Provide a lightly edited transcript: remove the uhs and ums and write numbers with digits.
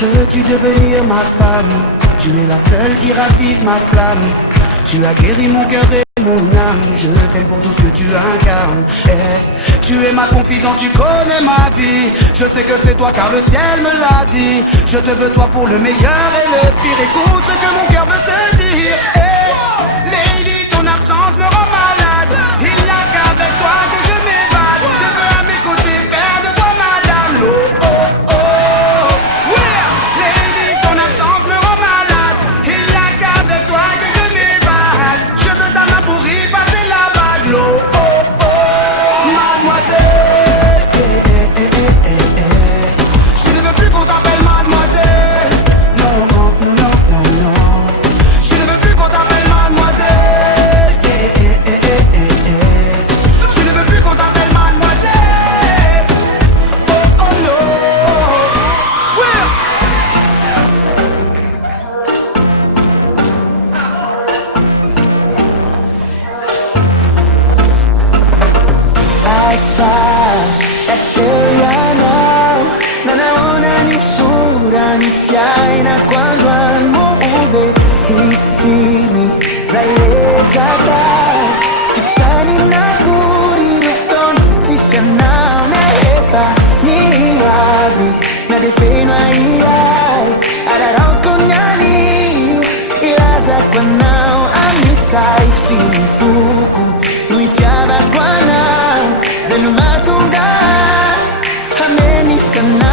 Veux-tu devenir ma femme? Tu es la seule qui ravive ma flamme. Tu as guéri mon cœur et mon âme. Je t'aime pour tout ce que tu incarnes. Tu es ma confidente, tu connais ma vie. Je sais que c'est toi car le ciel me l'a dit. Je te veux toi pour le meilleur et le pire. Écoute ce que mon cœur veut te dire. Lady, ton absence me rend malade. Il n'y a qu'avec toi que je m'évade. Je te veux à mes côtés, faire de toi madame. Oh oh oh. Yeah. Lady, ton absence me rend malade. Il n'y a qu'avec toi que je m'évade. Je veux ta main pour y passer la bague. Oh oh oh. Mademoiselle. Je ne veux plus qu'on t'appelle mademoiselle. Non, non, non, non, non. Je ne veux plus qu'on t'appelle mademoiselle. Je ne veux plus qu'on t'appelle mademoiselle. Oh oh no. I saw that stereo now. Na naona ni sura ni fiaina quando amove histini zairechata stipsani na kuri rufton tisana na efa ni wavi na defeno ai araut konyani ilaza kwa now amisai sifuku nuitiaba kwa now zelumatunga hameni sana